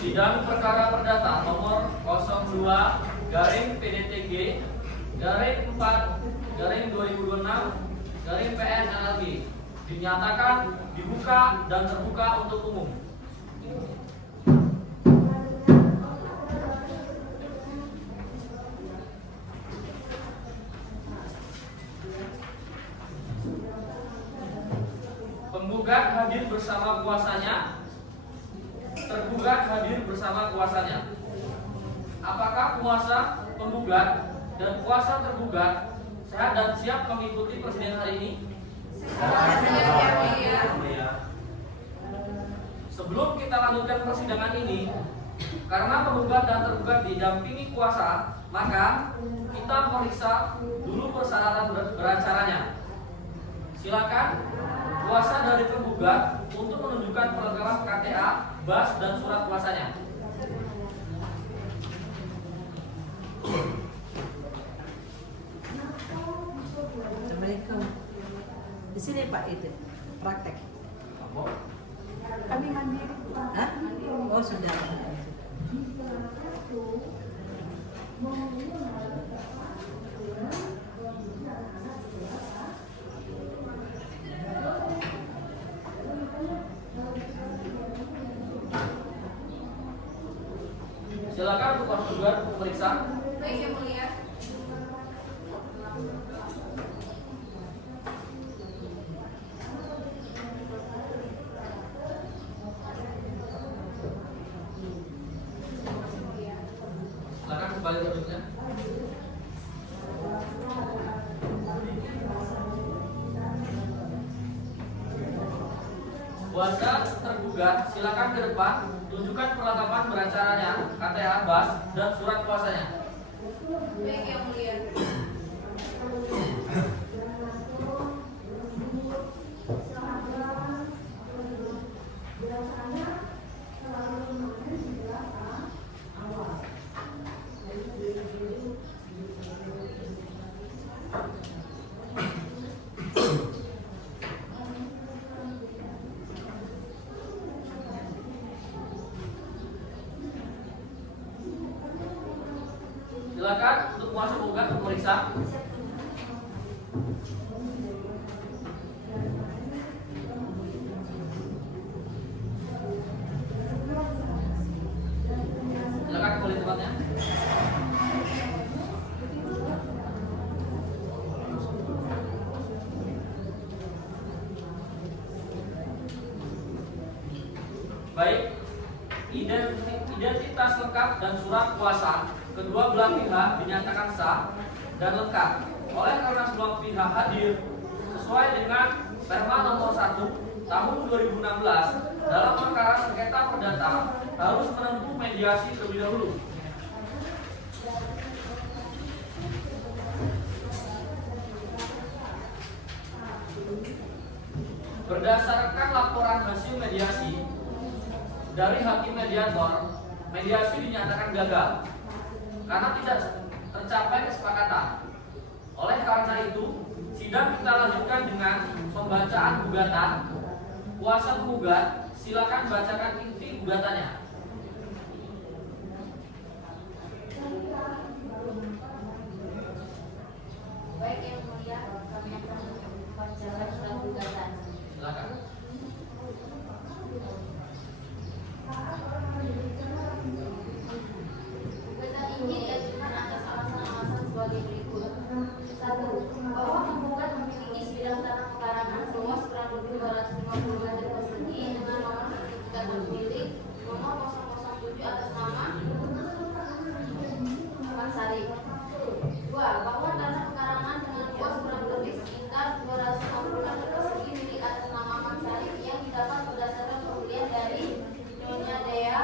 Sidang perkara perdata nomor 02 garing PDTG garing 4 garing 2026 garing PN NLG dinyatakan dibuka dan terbuka untuk umum. Penggugat hadir bersama kuasanya. Tergugat hadir bersama kuasanya. Apakah kuasa penggugat dan kuasa tergugat sehat dan siap mengikuti persidangan hari ini? Sebelum kita lanjutkan persidangan ini, karena penggugat dan tergugat didampingi kuasa, maka kita periksa dulu persyaratan beracaranya. Silakan kuasa dari tergugat untuk menunjukkan perlengkapan KTA, BAS, dan surat kuasanya. Assalamualaikum. Di sini Pak itu praktek. Kami mandiri. Hah? Oh sudah. Silakan untuk tergugat periksa. Baik, Yang Mulia. Silakan kembali ke duduknya. Kuasa tergugat silakan ke depan, tunjukkan perlengkapan beracaranya, KTA, BAS, dan surat kuasanya. Baik, Yang Mulia. Silakan untuk kuasa penggugat memeriksa. Silakan kembali tempatnya. Baik, identitas lengkap dan surat kuasa kedua belah pihak dinyatakan sah dan lengkap. Oleh karena semua pihak hadir sesuai dengan Perma nomor 1 tahun 2016 dalam perkara sengketa perdata harus menempuh mediasi terlebih dahulu. Berdasarkan laporan hasil mediasi dari hakim mediator, mediasi dinyatakan gagal karena tidak tercapai kesepakatan. Oleh karena itu, sidang kita lanjutkan dengan pembacaan gugatan. Kuasa penggugat, silakan bacakan inti gugatannya. Baik, Yang Mulia, kami akan membacakan surat gugatan. Silakan. Gugatan ini diajukan atas alasan-alasan sebagai berikut. 1. Bahwa penggugat memiliki sebidang tanah pekarangan seluas kurang lebih 250 meter persegi dengan nomor sertifikat pemilik nomor 007 atas nama Ahmad Sari. 2. Bahwa tanah pekarangan dengan luas kurang lebih sekitar 260 meter persegi milik atas nama Ahmad Sari yang didapat berdasarkan pembelian dari Nyonya Dea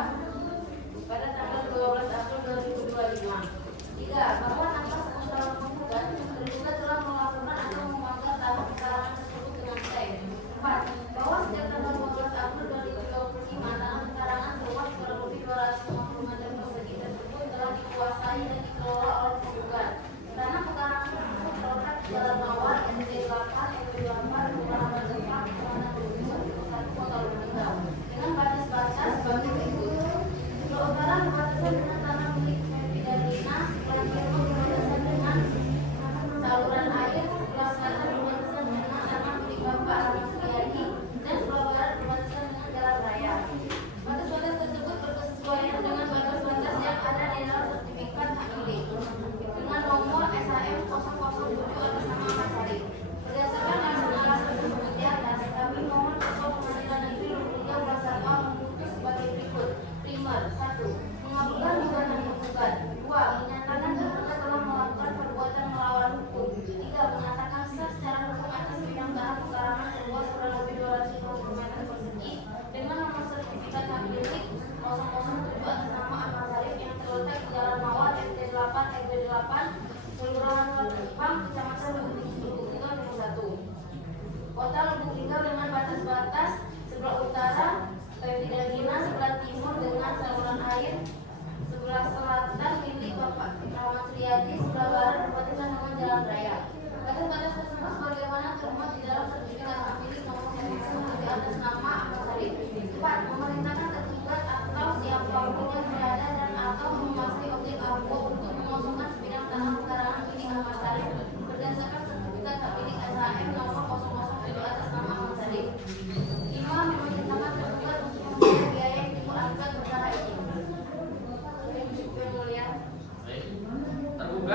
pada tanggal 12 April 2025. 3. Bahwa tanpa sepengetahuan penggugat, tergugat telah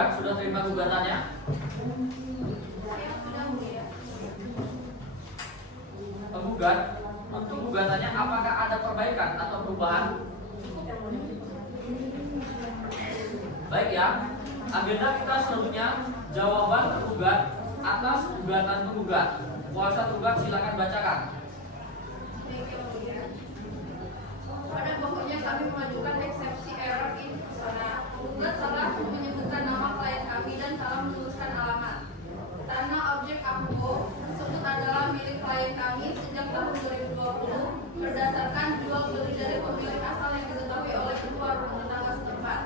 penggugat sudah terima gugatannya? Saya sudah mulia. Penggugat, untuk gugatannya apakah ada perbaikan atau perubahan? Baik ya, agenda kita selanjutnya jawaban tergugat atas gugatan penggugat. Kuasa tergugat silakan bacakan. Pada pokoknya kami mengajukan eksepsi error in persona. Penggugat salah menyebutkan nama klien kami dan salah menuliskan alamat. Karena objek akuo tersebut adalah milik klien kami sejak tahun 2020 berdasarkan jual beli dari pemilik asal yang diketahui oleh kedua rumah tetangga setempat.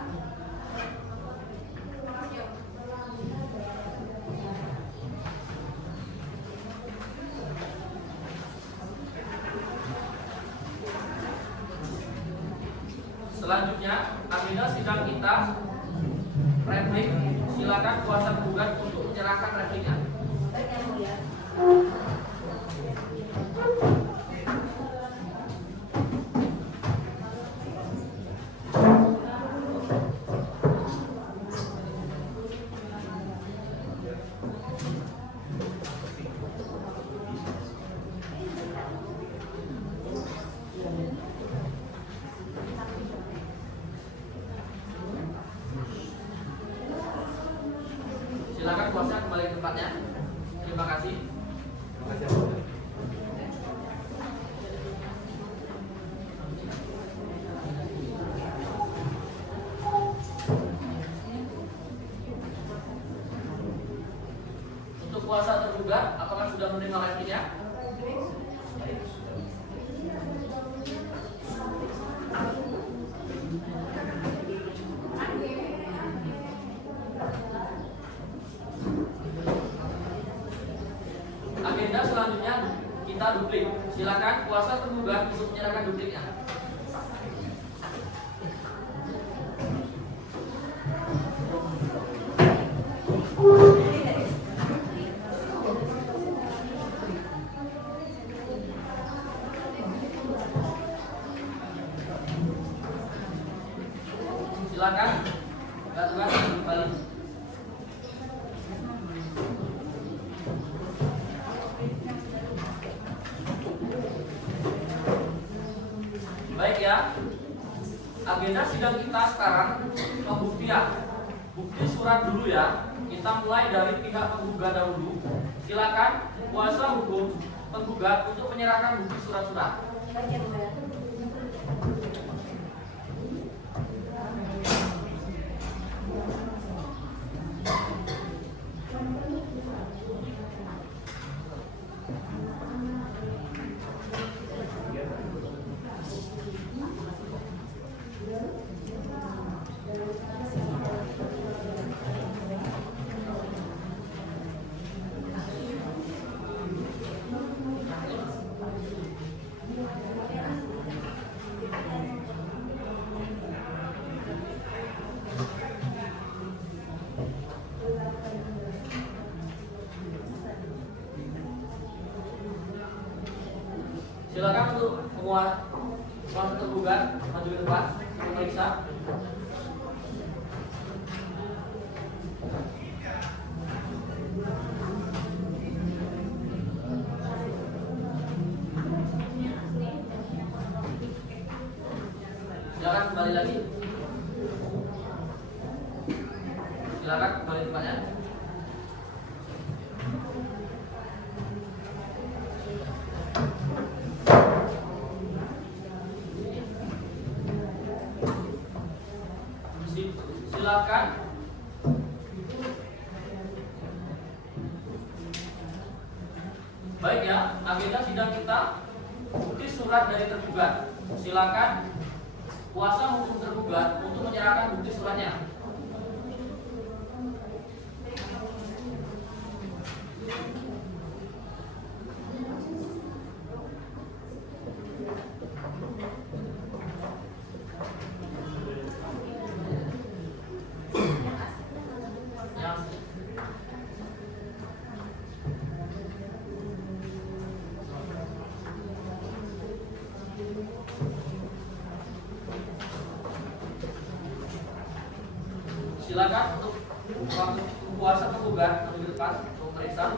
Selanjutnya, agenda sidang kita replik. Silakan kuasa penggugat untuk menyerahkan repliknya. Baik yang mulia. Silakan kuasa kembali ke tempatnya. Terima kasih. Untuk kuasa tergugat, apakah sudah menerima repliknya? Agenda selanjutnya kita duplik. Silakan kuasa tergugat untuk menyerahkan dupliknya. Silakan tugas kembali. Baik ya, agenda sidang kita sekarang pembuktian. Bukti surat dulu ya. Kita mulai dari pihak penggugat dahulu. Silakan kuasa hukum penggugat untuk menyerahkan bukti surat-surat. Baik yang mulia. Silakan untuk kuasa tergugat maju ke depan memeriksa. Silakan kembali lagi. Silakan kembali tempatnya. Silakan. Baik ya, agenda sidang kita bukti surat dari tergugat. Silakan kuasa hukum tergugat untuk menyerahkan bukti suratnya. Silakan untuk Kuasa penggugat di depan memeriksa.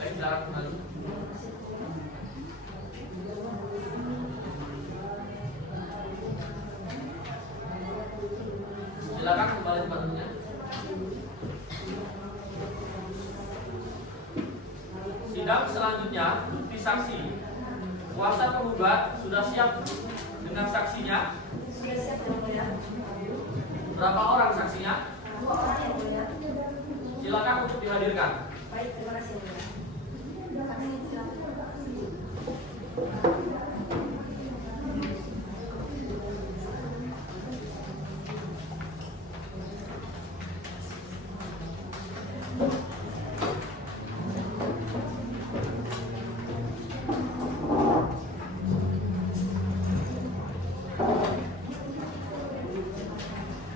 Baik, silakan kembali. Silakan kembali tempatnya. Sidang selanjutnya, bukti saksi. Kuasa penggugat sudah siap dengan saksinya? Sudah siap yang mulia. Berapa orang saksinya? 2 orang yang mulia. Silakan untuk dihadirkan. Baik, terima kasih yang mulia. Saksi silakan.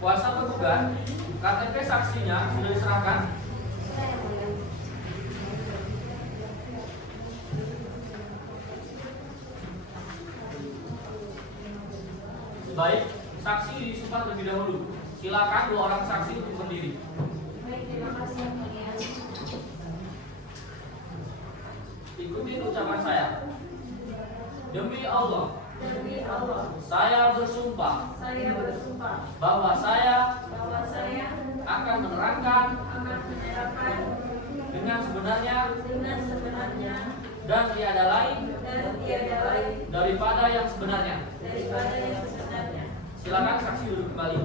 Kuasa penggugat, KTP saksinya sudah diserahkan. Sudah yang mulia. Baik, saksi disimpan terlebih dahulu. Silakan 2 orang saksi untuk berdiri. Baik, terima kasih yang mulia. Ikutin ucapan saya. Demi Allah, Demi Allah, saya bersumpah saya bersumpah bahwa saya bahwa saya akan menerangkan akan menyerahkan dengan sebenarnya dengan sebenarnya dan tiada lain dan tiada lain daripada yang sebenarnya. daripada yang sebenarnya. Silakan saksi duduk kembali.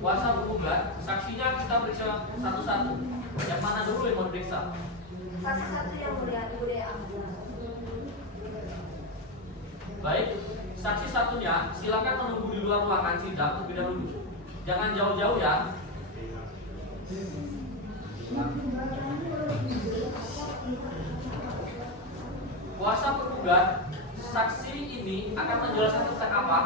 Kuasa penggugat, saksinya kita periksa satu-satu. Yang mana dulu yang mau diperiksa? Saksi satu yang mulia, Ibu Dea. Baik, saksi satunya silakan menunggu di luar ruangan sidang terlebih dahulu. Jangan jauh-jauh ya. Kuasa penggugat, saksi ini akan menjelaskan tentang apa?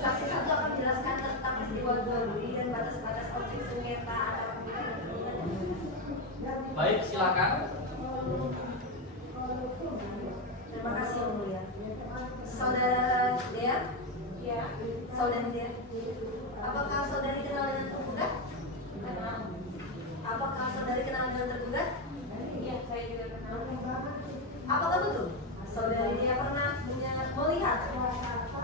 Saksi satu akan menjelaskan tentang peristiwa jual beli dan batas-batas objek sengketa antara penggugat dan penggugat. Baik, silakan. Terima kasih yang mulia. Saudara Dea, Ya, saudari Dea, apakah saudari kenal dengan penggugat? kenal. Apakah saudari kenal dengan tergugat? Iya, saya juga kenal. Apakah betul saudari Dea pernah melihat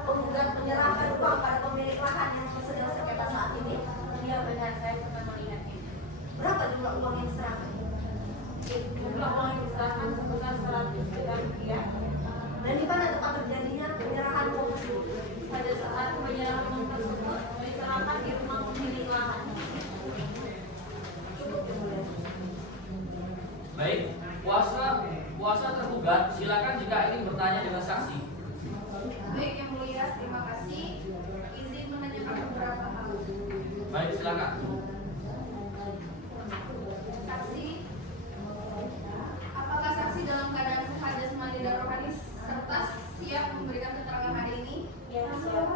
penggugat menyerahkan uang pada pemilik lahan yang sedang sengketa saat ini? Iya benar, saya pernah melihatnya. Berapa jumlah uang yang diserahkan? Jumlah uang yang diserahkan sebesar 100 juta rupiah. Dan di mana tempat terjadinya penyerahan uang tersebut? Pada saat penyerahan uang tersebut diserahkan di rumah pemilik lahan. Cukup yang mulia. Baik, kuasa tergugat, silakan jika ingin bertanya dengan saksi. Baik yang mulia, terima kasih. Izin menanyakan beberapa hal. Baik, silakan. Saksi, apakah saksi dalam keadaan sehat jasmani dan rohani serta siap memberikan keterangan hari ini? Ya, siap.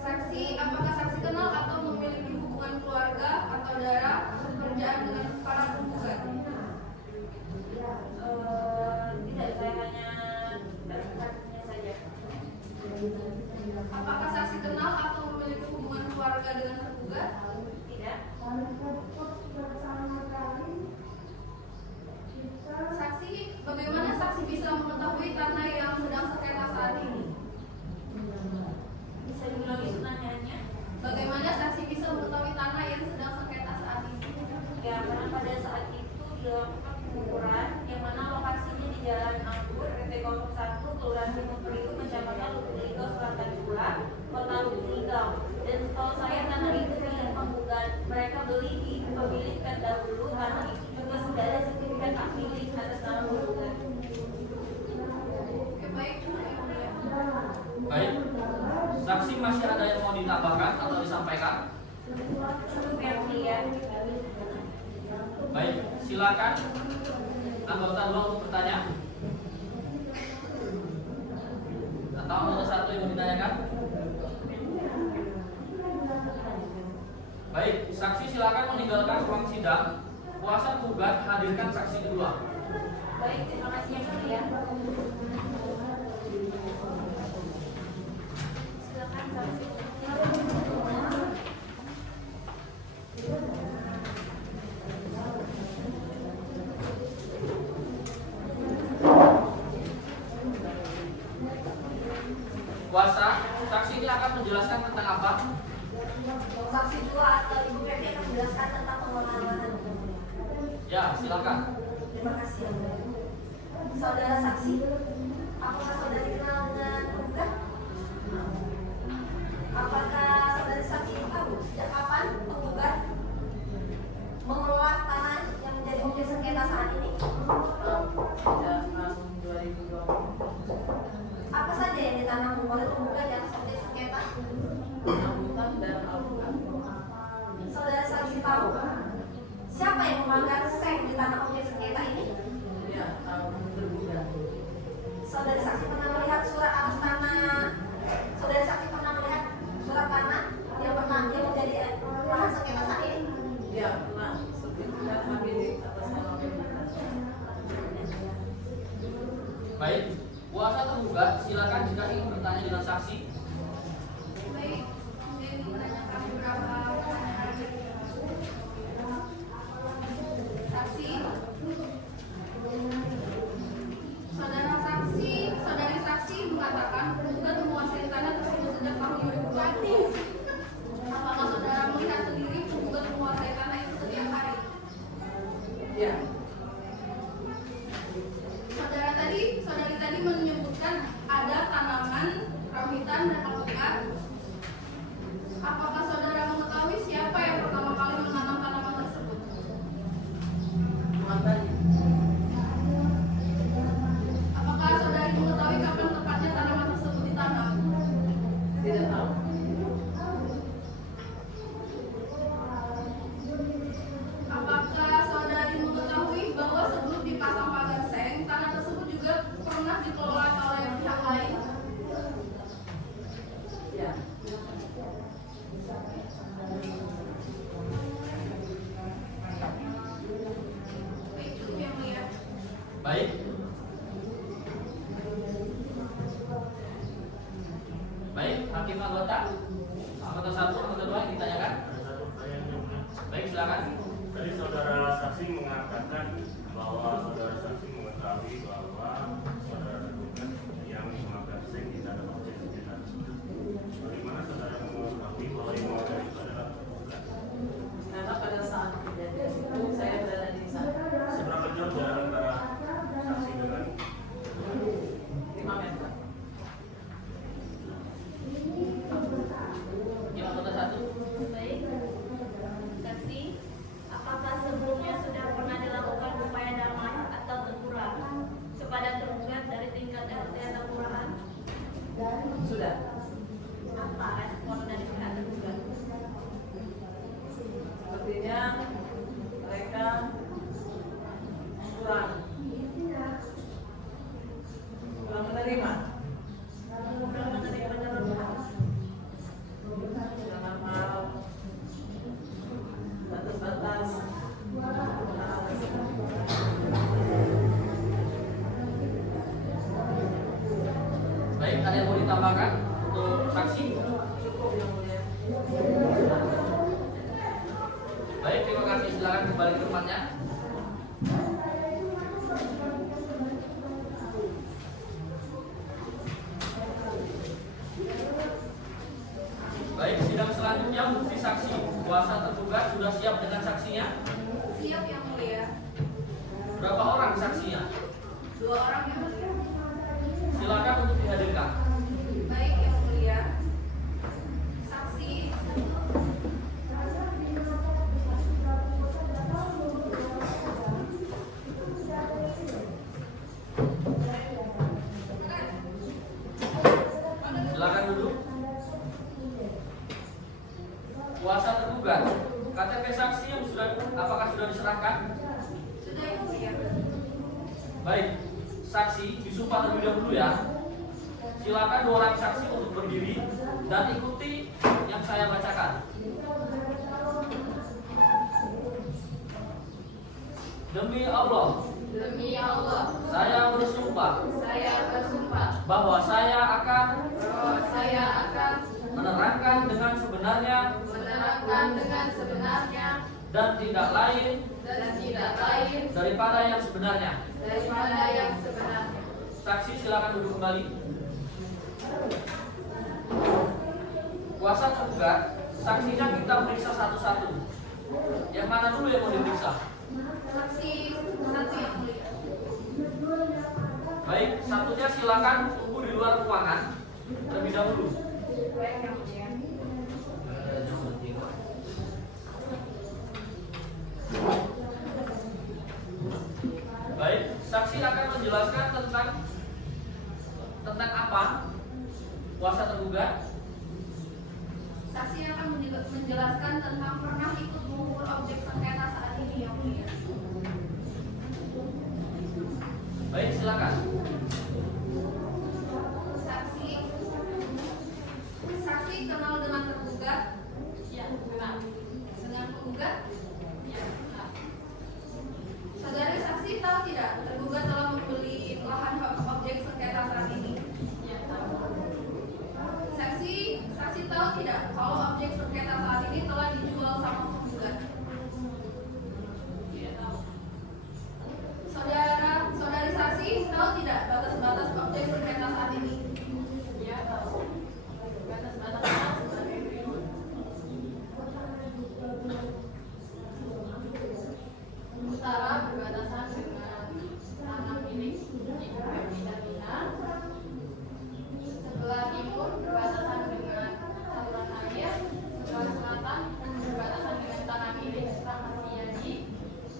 Saksi, apakah saksi kenal atau memiliki hubungan keluarga atau darah atau pekerjaan dengan para penggugat? Tidak, saya hanya dekatnya saja. Apakah saksi kenal atau memiliki hubungan keluarga dengan tergugat? Tidak. Saksi, bagaimana saksi bisa mengetahui tanah yang sedang sengketa saat ini? Bisa diulangi pertanyaannya? Bagaimana saksi bisa mengetahui tanah yang sedang sengketa saat ini? Ya, karena pada saat itu dilakukan pengukuran yang mana lokasinya di Jalan Anggur, RT 01, Kelurahan Timur Periuk, Kecamatan Lubuk Selatan Pula, Kota Lubuk. Dan setahu saya tanah itu milik penggugat. Mereka beli di pemilik dahulu, tanah itu juga sudah ada sertifikat hak milik atas nama penggugat. Oke, baik. Yang mulia. Baik, saksi masih ada yang mau ditambahkan atau disampaikan? Cukup yang mulia. Baik, silakan anggota 2 untuk bertanya. Atau ada satu yang mau ditanyakan? sidang, kuasa penggugat hadirkan saksi kedua. Baik, terima kasih yang mulia. Silakan saksi. Kuasa, saksi ini akan menjelaskan tentang apa? Saksi dua atau Ibu Pepi akan menjelaskan tentang pengalaman. Ya, silakan. Terima kasih yang mulia. Saudara saksi, apakah saudari kenal dengan penggugat? Apakah saudari saksi tahu sejak kapan penggugat mengelola tanah yang menjadi objek sengketa saat ini? Sejak tahun 2020. Apa saja yang ditanam oleh penggugat yang objek sengketa? Rambutan dan alpukat. Saudara saksi tahu siapa yang melanggar seng di tanah objek sengketa ini? Ya, tergugat. Saudara saksi pernah melihat surat atas tanah? Saudara saksi pernah melihat surat tanah yang menjadi lahan sengketa saat ini? Ya, pernah sertifikat HBD atas nama penggugat. Baik, kuasa tergugat silakan jika ingin bertanya dengan saksi. Baik, saya ingin menanyakan beberapa pertanyaan. Saksi, saudari saksi mengatakan penggugat menguasai tanah tersebut sejak tahun 2020. Apakah saudara melihat sendiri penggugat menguasai tanah itu setiap hari? Ya, Saudari tadi menyebutkan ada tanaman rambutan dan alpukat. Apakah saudara mengetahui siapa yang pertama kali menanam tanaman tersebut? Tuhan tadi. Apakah saudari mengetahui kapan tepatnya tanaman tersebut ditanam? Tidak tahu. Apakah saudari mengetahui bahwa sebelum dipasang pagar seng, tanah tersebut juga pernah dikelola oleh pihak lain? Ya, Baik, cukup yang mulia. Baik. Baik, hakim anggota. Anggota 1, anggota 2 yang ditanyakan. Ada satu pertanyaan yang mulia. Baik, silakan. Tadi saudara saksi mengatakan bahwa saudara saksi mengetahui bahwa saudara tergugat yang menganggap seng di tanah objek sengketa. Bagaimana saudara mengetahui bahwa yang menganggap itu adalah tergugat? karena pada saat kejadian itu saya berada di sana. Seberapa jauh jarak antara saksi dengan 5 meter. Ya, anggota 1. Baik. Saksi, apakah sebelumnya sudah pernah dilakukan upaya damai atau teguran kepada tergugat dari tingkat RT atau kelurahan? Sudah. Apa respon dari pihak tergugat? Sepertinya mereka kurang menerima Kurang menerima pendapat. dalam hal batas-batas tanah tersebut. Baik, ada yang mau ditambahkan untuk saksi? Cukup yang mulia. Baik, terima kasih. Silakan kembali ke tempatnya. Baik, sidang selanjutnya bukti saksi. Kuasa tergugat sudah siap dengan saksinya. Siap yang mulia. Berapa orang saksinya? 2 orang yang mulia. Silakan untuk dihadirkan. Baik yang mulia. Saksi. Silakan duduk. Kuasa tergugat. KTP saksi yang apakah sudah diserahkan? Sudah yang mulia. Baik, saksi disumpah terlebih dahulu ya. Silakan 2 orang saksi untuk berdiri dan ikuti yang saya bacakan. Demi Allah, Demi Allah, saya bersumpah saya bersumpah bahwa saya akan bahwa saya akan menerangkan dengan sebenarnya menerangkan dengan sebenarnya dan tidak lain daripada yang sebenarnya. daripada yang sebenarnya. Saksi silakan duduk kembali. Kuasa tergugat, saksinya kita periksa satu-satu. Yang mana dulu yang mau diperiksa? Saksi satu yang mulia. Baik, satunya silakan tunggu di luar ruangan terlebih dahulu. Baik yang mulia. Baik, saksi akan menjelaskan tentang apa kuasa tergugat. Saksi akan menjelaskan tentang pernah ikut mengukur objek sengketa saat ini yang mulia. Baik, silakan. Saksi kenal dengan tergugat? Ya, kenal. Dengan penggugat? Ya, kenal. Saudari saksi tahu tidak tergugat telah membeli lahan objek sengketa saat ini? Ya, tahu. Saksi tahu tidak kalau objek sengketa saat ini telah dijual sama penggugat? Ya, tahu. Saudari saksi tahu tidak batas-batas objek sengketa saat ini? Ya, tahu. Batas-batasnya sebagai berikut. Utara berbatasan dengan tanah milik Pemina. Sebelah timur berbatasan dengan saluran air. Sebelah selatan berbatasan dengan tanah milik Rahmat Riyadi.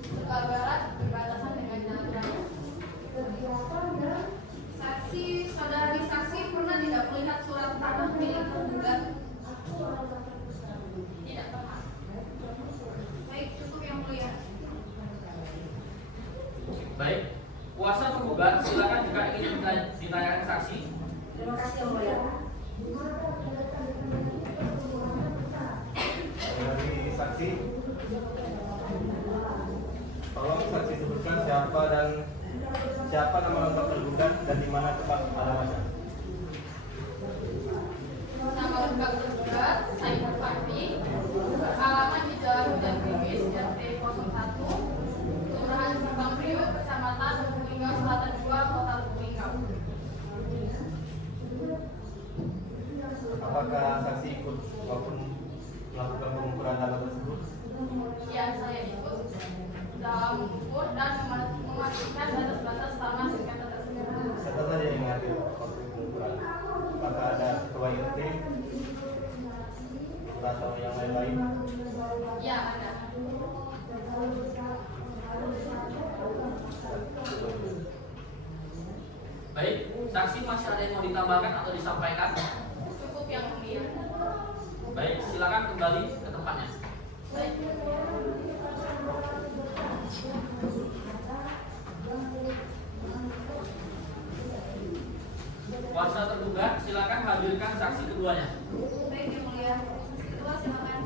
Sebelah barat berbatasan dengan jalan raya. Saudari saksi pernah tidak melihat surat tanah milik tergugat? Tidak pernah. Baik, cukup yang mulia. Baik, kuasa tergugat silakan jika ingin ditanyakan saksi. Terima kasih yang mulia. Dari saksi, tolong saksi sebutkan siapa nama lengkap tergugat dan di mana tempat alamatnya. Nama lengkap tergugat Saiful Fahmi, beralamat di Jalan Hujan Krimis RT 01, Kelurahan Simpang Priuk, Kecamatan Lubuk Linggau Selatan 2, Kota Lubuk Linggau. Apakah saksi ikut maupun melakukan pengukuran tanah tersebut? Ya, saya ikut dalam mengukur dan memastikan batas-batas tanah sengketa tersebut. Siapa saja yang mengambil waktu pengukuran? Apakah ada ketua RT atau yang lain-lain? Ya, ada. Baik, saksi masih ada yang mau ditambahkan atau disampaikan? Cukup yang mulia. Baik, silakan kembali ke tempatnya. Baik. Kuasa tergugat silakan hadirkan saksi keduanya. Baik yang mulia. Saksi kedua silakan.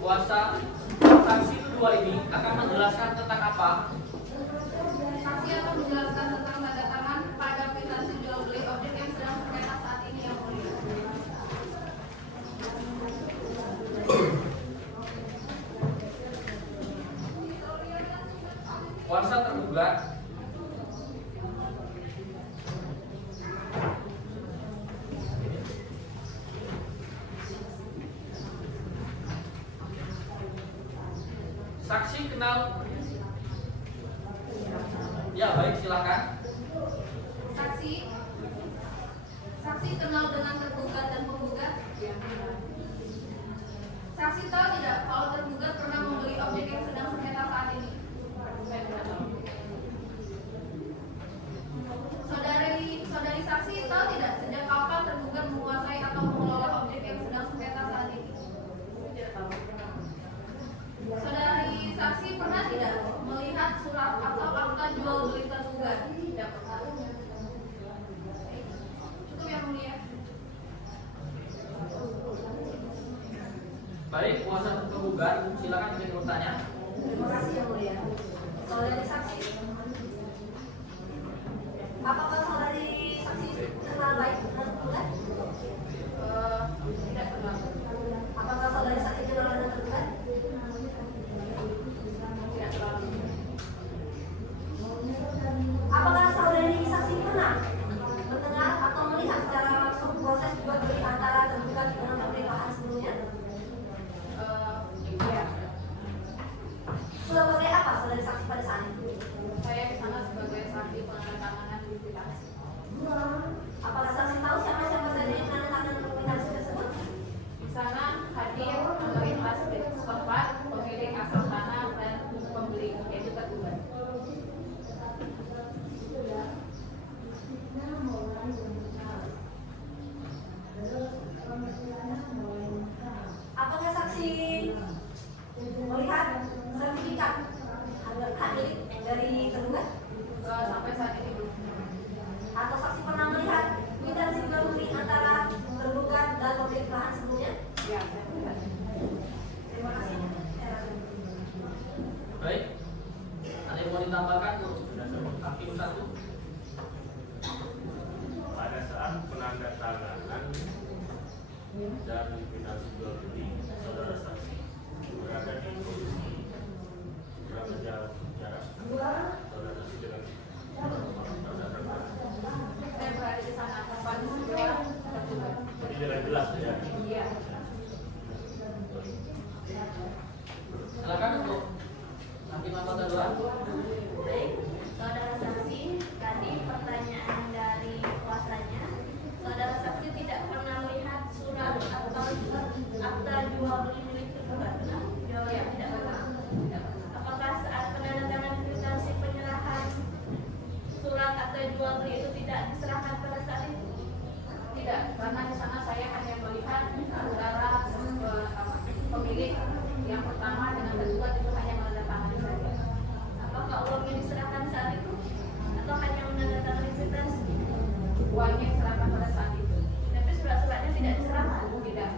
Kuasa saksi kedua ini akan menjelaskan tentang apa? Saksi akan menjelaskan tentang tanda tangan pada kwitansi jual beli objek yang sedang sengketa saat ini yang mulia. Kuasa tergugat saksi kenal. Ya, baik, silakan. Saksi kenal dengan tergugat dan penggugat? Saksi tahu tidak kalau tergugat pernah membeli objek yang sedang sengketa saat ini? Saudari saksi tahu tidak sejak kapan tergugat menguasai atau mengelola objek yang sedang sengketa saat ini? Tidak tahu. Saudari saksi pernah tidak melihat surat atau akta jual beli tergugat? Tidak pernah. Cukup yang mulia. Baik, kuasa penggugat, silakan ingin bertanya. Terima kasih yang mulia. Saudari saksi, apakah saudari saksi kenal baik dengan tergugat? Tidak terlalu. Apakah saudari saksi kenal dengan tergugat? Tidak terlalu. Apakah saudari saksi pernah mendengar atau melihat secara langsung proses jual beli antara tergugat dengan pemilik lahan sebelumnya? Iya. Sebagai apa saudari saksi pada saat itu? Saya di sana sebagai saksi penandatanganan kuitansi. Apakah saksi tahu siapa-siapa saja yang menandatangani kuitansi tersebut? Di sana hadir pemerintah setempat, pemilik asal tanah dan pembeli, yaitu tergugat. Apakah saksi melihat sertifikat hak milik dari tergugat? Sampai saat ini belum. Atau saksi pernah melihat kuitansi jual beli antara tergugat dan pemilik lahan sebelumnya? Ya, saya melihat. Terima kasih. Baik, ada yang mau ditambahkan untuk hakim satu? Pada saat penandatanganan dan kuitansi jual beli, saudara saksi berada di posisi berapa jauh jarak saudara saksi dengan terdakwa. Saya berada di sana tempat sebelah tergugat. Jadi jelas ya. Iya. Silakan untuk hakim anggota dua. Baik, saudara saksi, tadi pertanyaan dari kuasanya, saudara saksi tidak pernah melihat surat atau akta jual beli milik tergugat, benar? Jawabannya tidak pernah. Apakah saat penandatangan kwitansi penyerahan surat atau jual beli itu tidak diserahkan pada saat itu? Tidak, karena di sana saya hanya melihat antara pemilik yang pertama dengan tergugat itu hanya menandatangani saja. Apakah uangnya diserahkan saat itu? Atau hanya menandatangani kwitansi? Uangnya diserahkan pada saat itu. Tapi surat-suratnya tidak diserahkan? Tidak.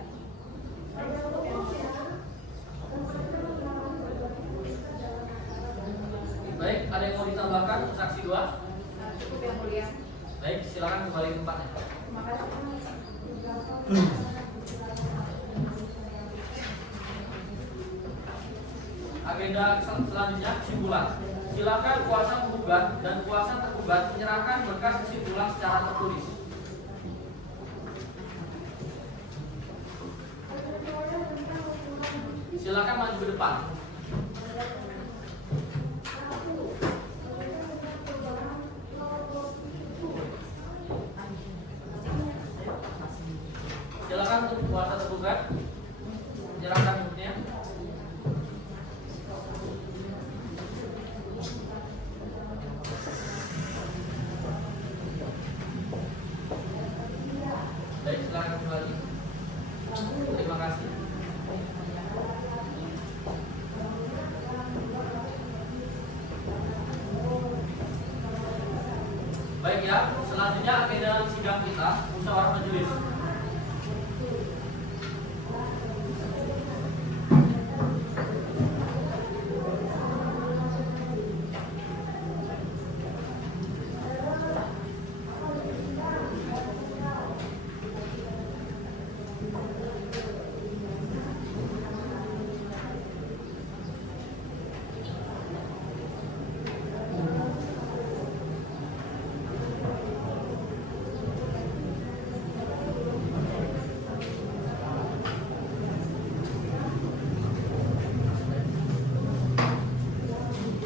Baik, ada yang mau ditambahkan untuk saksi dua? Cukup yang mulia. Baik, silakan kembali ke tempatnya. Terima kasih. Agenda selanjutnya kesimpulan. Silakan kuasa penggugat dan kuasa tergugat menyerahkan berkas kesimpulan secara tertulis. Silakan maju ke depan. Silakan untuk kuasa tergugat menyerahkan buktinya. Baik, silakan kembali. Terima kasih. Baik ya, selanjutnya agenda sidang kita musyawarah majelis.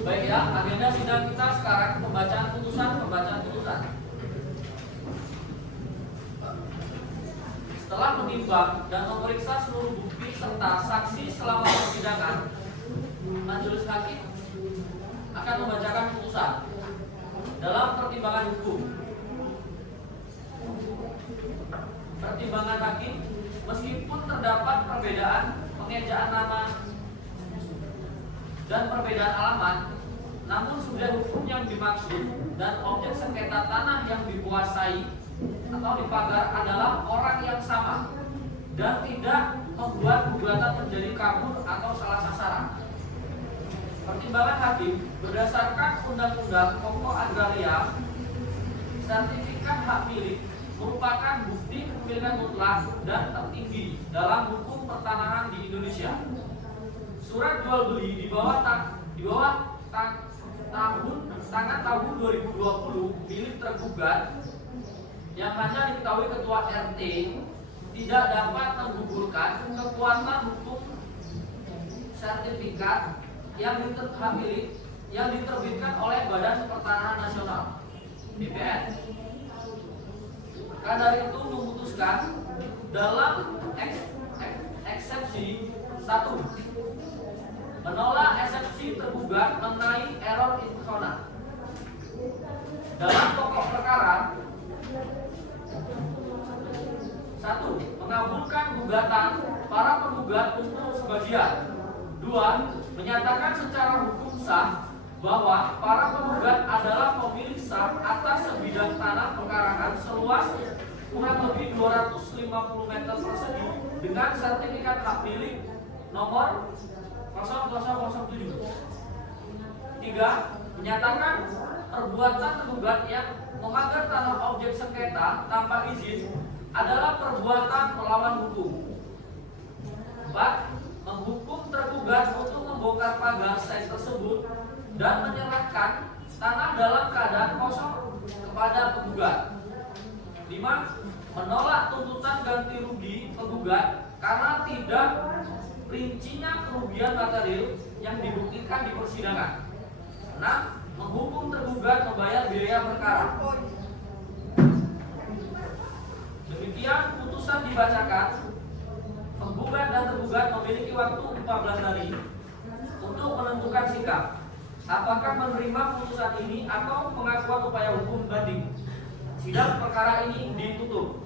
Baik ya, agenda sidang kita sekarang pembacaan putusan. Setelah menimbang dan memeriksa seluruh bukti serta saksi selama persidangan, majelis hakim akan membacakan putusan dalam pertimbangan hukum. Pertimbangan hakim, meskipun terdapat perbedaan pengejaan nama dan perbedaan alamat, namun subjek hukum yang dimaksud dan objek sengketa tanah yang dikuasai atau dipagar adalah orang yang sama dan tidak membuat gugatan menjadi kabur atau salah sasaran. Pertimbangan hakim berdasarkan Undang-Undang Pokok Agraria, sertifikat hak milik merupakan bukti kepemilikan mutlak dan tertinggi dalam hukum pertanahan di Indonesia. Surat jual beli di bawah tahun 2020 milik tergugat yang hanya diketahui ketua RT tidak dapat menggugurkan kekuatan hukum sertifikat yang diterbitkan oleh Badan Pertanahan Nasional (BPN). Maka dari itu memutuskan dalam eksepsi 1 menolak eksepsi tergugat mengenai error in persona. Dalam pokok perkara 1. Mengabulkan gugatan para penggugat untuk sebagian. 2. Menyatakan secara hukum sah bahwa para penggugat adalah pemilik sah atas sebidang tanah pekarangan seluas kurang lebih 250 meter persegi dengan sertifikat hak milik nomor 0007. 3. Menyatakan perbuatan tergugat yang memagar tanah objek sengketa tanpa izin adalah perbuatan melawan hukum. 4. Menghukum tergugat untuk membongkar pagar seks tersebut dan menyerahkan tanah dalam keadaan kosong kepada penggugat. 5. Menolak tuntutan ganti rugi penggugat karena tidak rincinya kerugian material yang dibuktikan di persidangan. 6. Menghukum tergugat membayar biaya perkara. Demikian putusan dibacakan. Penggugat dan tergugat memiliki waktu 14 hari untuk menentukan sikap, apakah menerima putusan ini atau pengakuan upaya hukum banding. Sidang perkara ini ditutup.